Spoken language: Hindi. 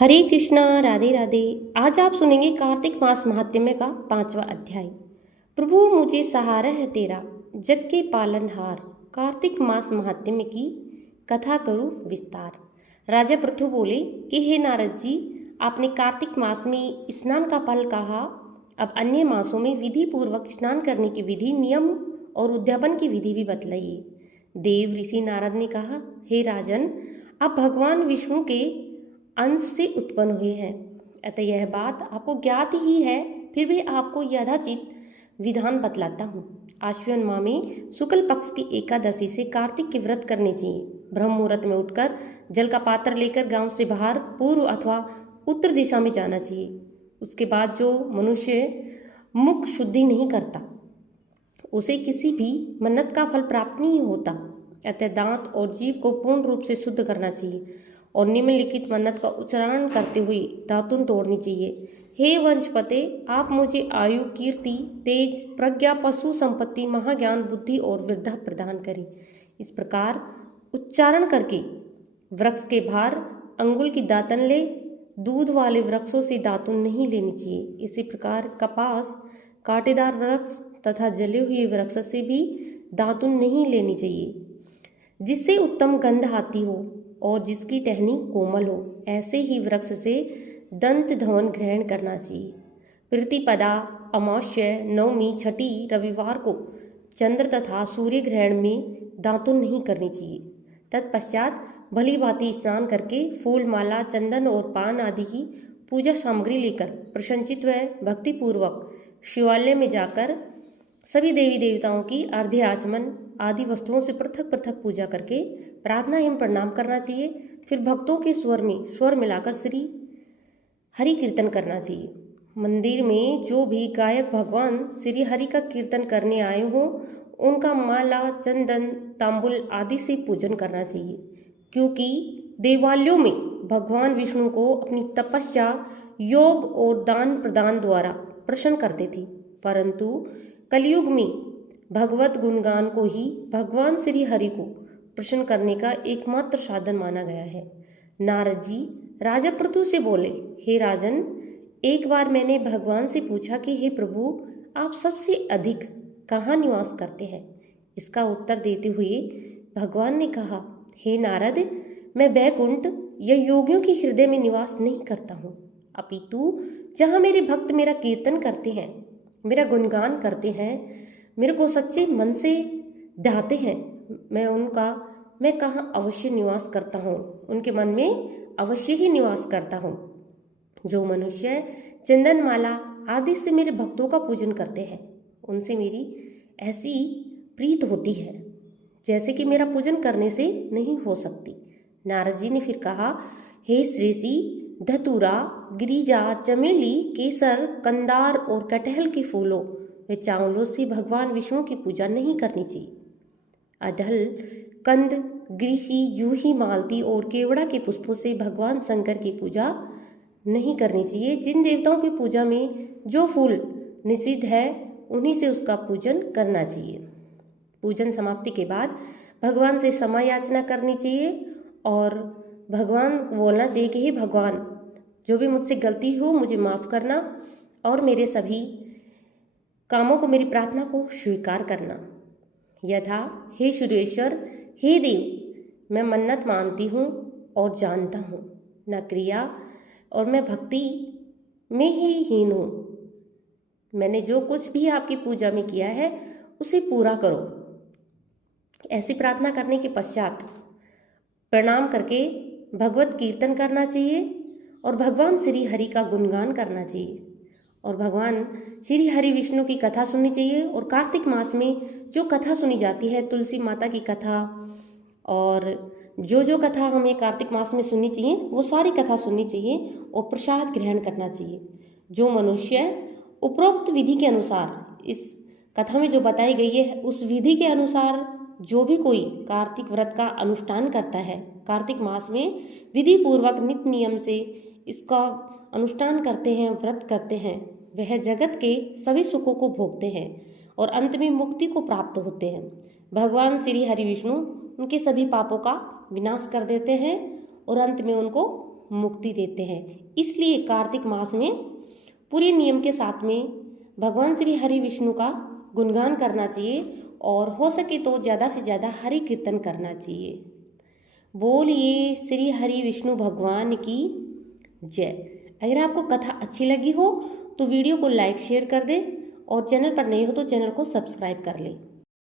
हरे कृष्णा, राधे राधे। आज आप सुनेंगे कार्तिक मास महात्म्य का 5वां अध्याय। प्रभु मुझे सहारा है तेरा, जग के पालनहार। कार्तिक मास महात्म्य की कथा करूं विस्तार। राजा पृथु बोले कि हे नारद जी, आपने कार्तिक मास में स्नान का फल कहा, अब अन्य मासों में विधि पूर्वक स्नान करने की विधि, नियम और उद्यापन की विधि भी बतलाइए। देव ऋषि नारद ने कहा, हे राजन, आप भगवान विष्णु के अंश से उत्पन्न हुए हैं, अतः यह बात आपको ज्ञात ही है, फिर भी आपको यथाचित विधान बतलाता हूँ। आश्विन माह में शुक्ल पक्ष की एकादशी से कार्तिक के व्रत करने चाहिए। ब्रह्म मुहूर्त में उठकर जल का पात्र लेकर गांव से बाहर पूर्व अथवा उत्तर दिशा में जाना चाहिए। उसके बाद जो मनुष्य मुख शुद्धि नहीं करता, उसे किसी भी मन्नत का फल प्राप्त नहीं होता। अतः दांत और जीभ को पूर्ण रूप से शुद्ध करना चाहिए और निम्नलिखित मन्नत का उच्चारण करते हुए दातुन तोड़नी चाहिए। हे वंशपते, आप मुझे आयु, कीर्ति, तेज, प्रज्ञा, पशु संपत्ति, महाज्ञान, बुद्धि और वृद्धा प्रदान करें। इस प्रकार उच्चारण करके वृक्ष के बाहर अंगुल की दातन ले। दूध वाले वृक्षों से दातुन नहीं लेनी चाहिए। इसी प्रकार कपास, कांटेदार वृक्ष तथा जले हुए वृक्ष से भी दातुन नहीं लेनी चाहिए, जिससे उत्तम गंध आती हो और जिसकी टहनी कोमल हो। ऐसे ही वृक्ष से दंत धवन ग्रहण करना चाहिए। प्रतिपदा, अमावस्या, नवमी, छठी, रविवार को चंद्र तथा सूर्य ग्रहण में दातुन नहीं करनी चाहिए। तत्पश्चात भली भांति स्नान करके फूल, माला, चंदन और पान आदि की पूजा सामग्री लेकर प्रसन्नचित्त व भक्तिपूर्वक शिवालय में जाकर सभी देवी देवताओं की अर्घ्य आचमन आदि वस्तुओं से पृथक पृथक पूजा करके प्रार्थना एवं प्रणाम करना चाहिए। फिर भक्तों के स्वर में स्वर मिलाकर श्री हरि कीर्तन करना चाहिए। मंदिर में जो भी गायक भगवान श्री हरि का कीर्तन करने आए हों, उनका माला, चंदन, तांबुल आदि से पूजन करना चाहिए, क्योंकि देवालयों में भगवान विष्णु को अपनी तपस्या, योग और दान प्रदान द्वारा प्रसन्न करते थे। परंतु कलयुग में भगवत गुणगान को ही भगवान श्री हरि को प्रसन्न करने का एकमात्र साधन माना गया है। नारद जी राजा पृथु से बोले, हे राजन, एक बार मैंने भगवान से पूछा कि हे प्रभु, आप सबसे अधिक कहाँ निवास करते हैं? इसका उत्तर देते हुए भगवान ने कहा, हे नारद, मैं वैकुंठ या योगियों के हृदय में निवास नहीं करता हूँ, अपितु जहाँ मेरे भक्त मेरा कीर्तन करते हैं, मेरा गुणगान करते हैं, मेरे को सच्चे मन से ध्याते हैं, मैं कहाँ अवश्य निवास करता हूँ, उनके मन में अवश्य ही निवास करता हूँ। जो मनुष्य चंदन, माला आदि से मेरे भक्तों का पूजन करते हैं, उनसे मेरी ऐसी प्रीत होती है जैसे कि मेरा पूजन करने से नहीं हो सकती। नारद जी ने फिर कहा, हे श्रेषी, धतूरा, गिरिजा, चमेली, केसर, कंदार और कटहल के फूलों व चावलों से भगवान विष्णु की पूजा नहीं करनी चाहिए। अधल, कंद, ग्रीसी, जूही, मालती और केवड़ा के पुष्पों से भगवान शंकर की पूजा नहीं करनी चाहिए। जिन देवताओं की पूजा में जो फूल निषिद्ध है, उन्हीं से उसका पूजन करना चाहिए। पूजन समाप्ति के बाद भगवान से क्षमा याचना करनी चाहिए और भगवान को बोलना चाहिए कि हे भगवान, जो भी मुझसे गलती हो मुझे माफ़ करना और मेरे सभी कामों को, मेरी प्रार्थना को स्वीकार करना। यथा, हे सुरेश्वर, हे देव, मैं मन्नत मानती हूँ और जानता हूँ, न क्रिया और मैं भक्ति में ही हीन हूँ। मैंने जो कुछ भी आपकी पूजा में किया है उसे पूरा करो। ऐसी प्रार्थना करने के पश्चात प्रणाम करके भगवत कीर्तन करना चाहिए और भगवान श्री हरि का गुणगान करना चाहिए और भगवान श्री हरि विष्णु की कथा सुननी चाहिए। और कार्तिक मास में जो कथा सुनी जाती है, तुलसी माता की कथा और जो कथा हमें कार्तिक मास में सुननी चाहिए, वो सारी कथा सुननी चाहिए और प्रसाद ग्रहण करना चाहिए। जो मनुष्य उपरोक्त विधि के अनुसार, इस कथा में जो बताई गई है उस विधि के अनुसार जो भी कोई कार्तिक व्रत का अनुष्ठान करता है, कार्तिक मास में विधि पूर्वक नित्य नियम से इसका अनुष्ठान करते हैं, व्रत करते हैं, वह जगत के सभी सुखों को भोगते हैं और अंत में मुक्ति को प्राप्त होते हैं। भगवान श्री हरि विष्णु उनके सभी पापों का विनाश कर देते हैं और अंत में उनको मुक्ति देते हैं। इसलिए कार्तिक मास में पूरे नियम के साथ में भगवान श्री हरि विष्णु का गुणगान करना चाहिए और हो सके तो ज़्यादा से ज़्यादा हरि कीर्तन करना चाहिए। बोलिए श्री हरि विष्णु भगवान की जय। अगर आपको कथा अच्छी लगी हो तो वीडियो को लाइक शेयर कर दें और चैनल पर नए हो तो चैनल को सब्सक्राइब कर लें।